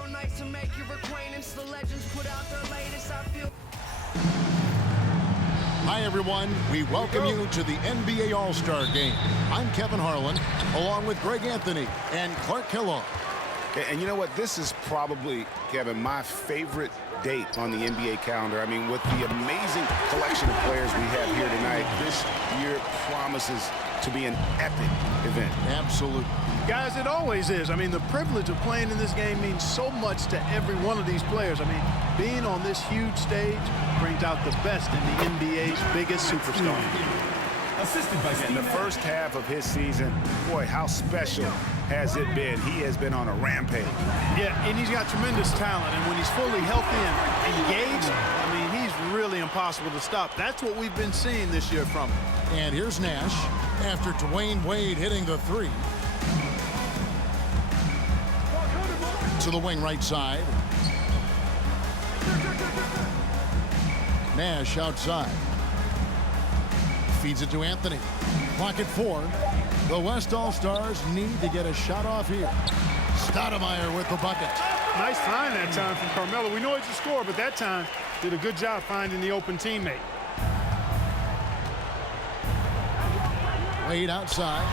so nice to make your acquaintance. The legends put out their latest. I feel. Hi, everyone. We welcome you to the NBA All-Star Game. I'm Kevin Harlan, along with Greg Anthony and Clark Kellogg. And you know what? This is probably, Kevin, my favorite date on the NBA calendar. I mean, with the amazing collection of players we have here tonight, this year promises to be an epic event. Absolutely. Guys, it always is. I mean, the privilege of playing in this game means so much to every one of these players. I mean, being on this huge stage brings out the best in the NBA's biggest superstar. Assisted by in the first half of his season, boy, how special has it been? He has been on a rampage. Yeah, and he's got tremendous talent, and when he's fully healthy and engaged, I mean, he's really impossible to stop. That's what we've been seeing this year from him. And here's Nash after Dwyane Wade hitting the three. To the wing right side. Nash outside. Feeds it to Anthony. Clock at 4. The West All-Stars need to get a shot off here. Stoudemire with the bucket. Nice find that time from Carmelo. We know he's a scorer, but that time did a good job finding the open teammate. Wade outside.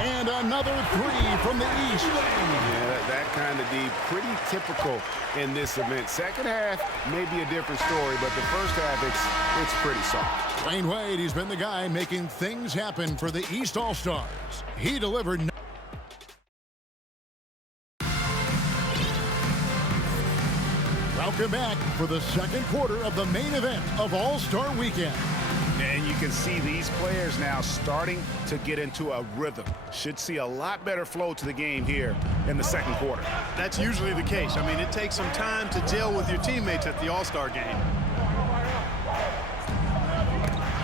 And another three from the east. Yeah, that kind of D, pretty typical in this event. Second half may be a different story, but the first half, it's pretty soft. Dwyane Wade, he's been the guy making things happen for the East All-Stars. He delivered. Welcome back for the second quarter of the main event of All-Star Weekend. And you can see these players now starting to get into a rhythm. Should see a lot better flow to the game here in the second quarter. That's usually the case. I mean, it takes some time to gel with your teammates at the All-Star game.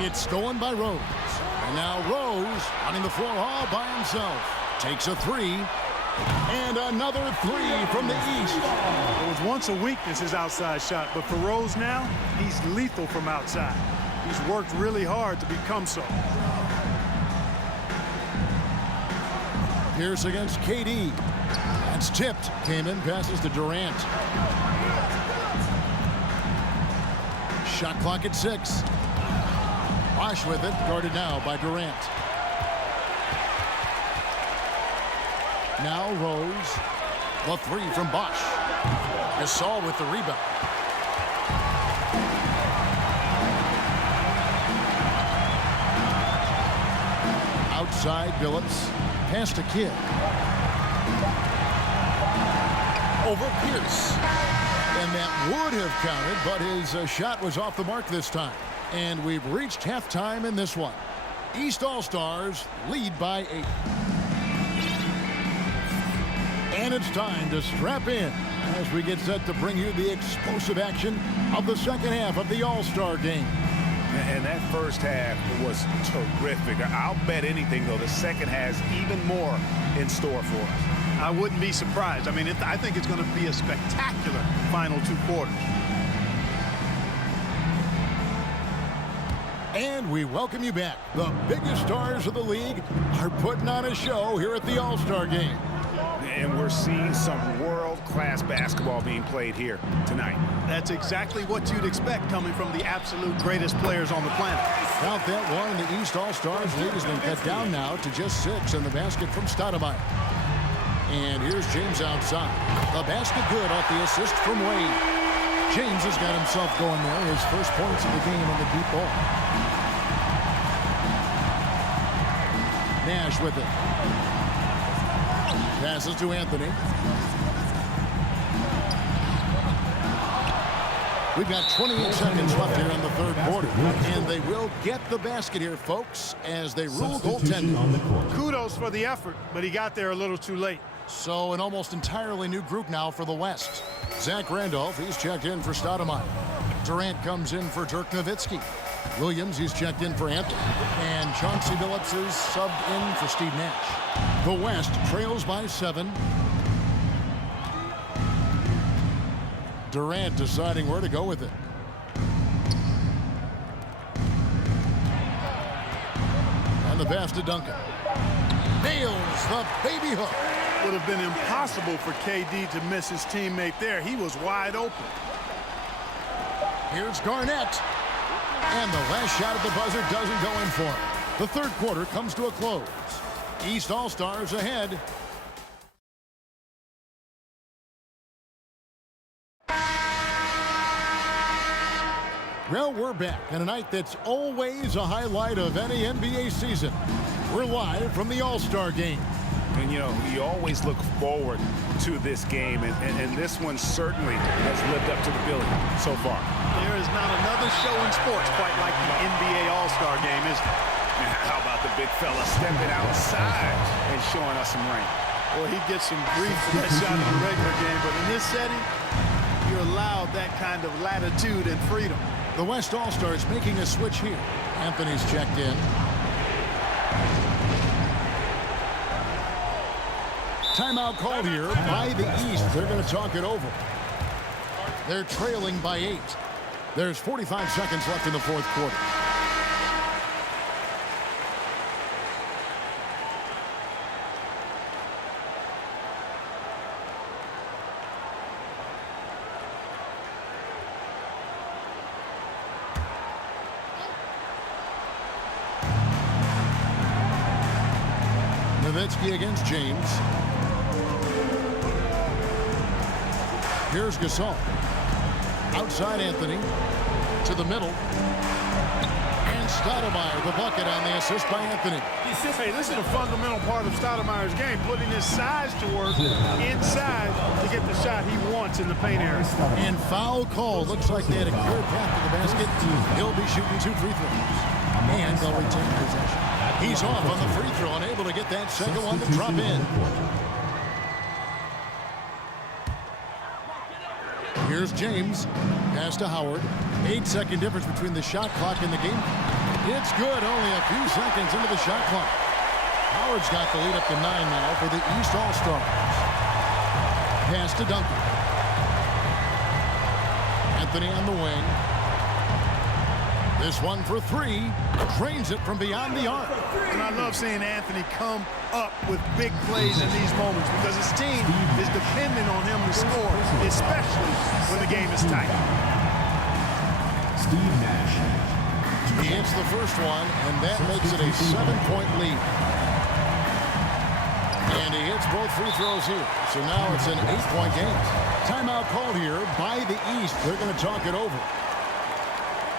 It's stolen by Rose. And now Rose running the floor all by himself. Takes a three. And another three from the east. It was once a weakness, his outside shot, but for Rose now, he's lethal from outside. He's worked really hard to become so. Pierce against KD. That's tipped. Kaman passes to Durant. Shot clock at 6. Bosh with it, guarded now by Durant. Now Rose. The three from Bosh. Gasol with the rebound. Outside, Billups. Pass to Kidd. Over Pierce. And that would have counted, but his shot was off the mark this time. And we've reached halftime in this one. East All-Stars lead by 8. And it's time to strap in as we get set to bring you the explosive action of the second half of the All-Star game. And that first half was terrific. I'll bet anything, though, the second has even more in store for us. I wouldn't be surprised. I mean, I think it's going to be a spectacular final 2 quarters. And we welcome you back. The biggest stars of the league are putting on a show here at the All-Star game. And we're seeing some world-class basketball being played here tonight. That's exactly what you'd expect coming from the absolute greatest players on the planet. Count that one, and the East All-Stars lead has been cut down now to just 6 in the basket from Stoudemire. And here's James outside. The basket good off the assist from Wade. James has got himself going there. His first points of the game on the deep ball. Nash with it. Passes to Anthony. We've got 28 seconds left here in the third quarter. And they will get the basket here, folks, as they rule goaltending. Kudos for the effort, but he got there a little too late. So an almost entirely new group now for the West. Zach Randolph, he's checked in for Stoudemire. Durant comes in for Dirk Nowitzki. Williams, he's checked in for Anthony. And Chauncey Billups is subbed in for Steve Nash. The West trails by 7. Durant deciding where to go with it. And the pass to Duncan. Nails the baby hook. would have been impossible for KD to miss his teammate there. He was wide open. Here's Garnett. And the last shot at the buzzer doesn't go in for him. The third quarter comes to a close. East All-Stars ahead. Well, we're back in a night that's always a highlight of any NBA season. We're live from the All-Star game. And, you know, you always look forward to this game, and this one certainly has lived up to the billing so far. There is not another show in sports quite like the NBA All-Star game, is there? How about the big fella stepping outside and showing us some rain? Well, he gets some grief for that shot in the regular game, but in this setting, you're allowed that kind of latitude and freedom. The West All-Stars making a switch here. Anthony's checked in. Timeout called here by the East. They're going to talk it over. They're trailing by 8. There's 45 seconds left in the fourth quarter. Nowitzki against James. Here's Gasol. Outside Anthony. To the middle. And Stoudemire, the bucket on the assist by Anthony. Hey, this is a fundamental part of Stoudemire's game, putting his size to work inside to get the shot he wants in the paint area. And foul call. Looks like they had a clear path to the basket. He'll be shooting 2 free throws. And they'll retain possession. He's off on the free throw, unable to get that second one to drop in. Here's James. Pass to Howard. 8-second difference between the shot clock and the game. It's good. Only a few seconds into the shot clock. Howard's got the lead up to 9 now for the East All-Stars. Pass to Duncan. Anthony on the wing. This one for 3. Drains it from beyond the arc. And I love seeing Anthony come up with big plays in these moments because his team is dependent on him to score, especially when the game is tight. Steve Nash. He hits the first one, and that makes it a 7-point lead. And he hits both free throws here. So now it's an 8-point game. Timeout called here by the East. They're going to talk it over.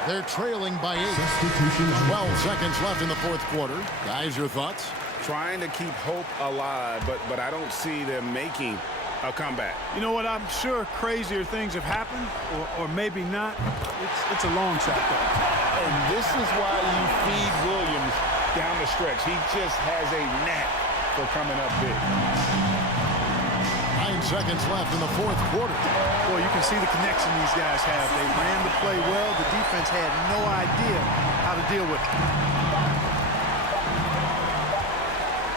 They're trailing by 8. 12 seconds left in the fourth quarter. Guys, your thoughts? Trying to keep hope alive, but I don't see them making a comeback. You know what? I'm sure crazier things have happened, or maybe not. It's a long shot, though. And this is why you feed Williams down the stretch. He just has a knack for coming up big. 9 seconds left in the fourth quarter. Boy, you can see the connection these guys have. They ran the play well. The defense had no idea how to deal with it.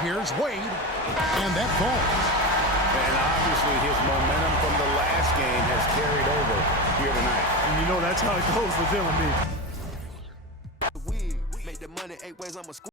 Here's Wade, and that falls. And obviously his momentum from the last game has carried over here tonight. And you know that's how it goes with him and me. Make the money 8 ways, I'm a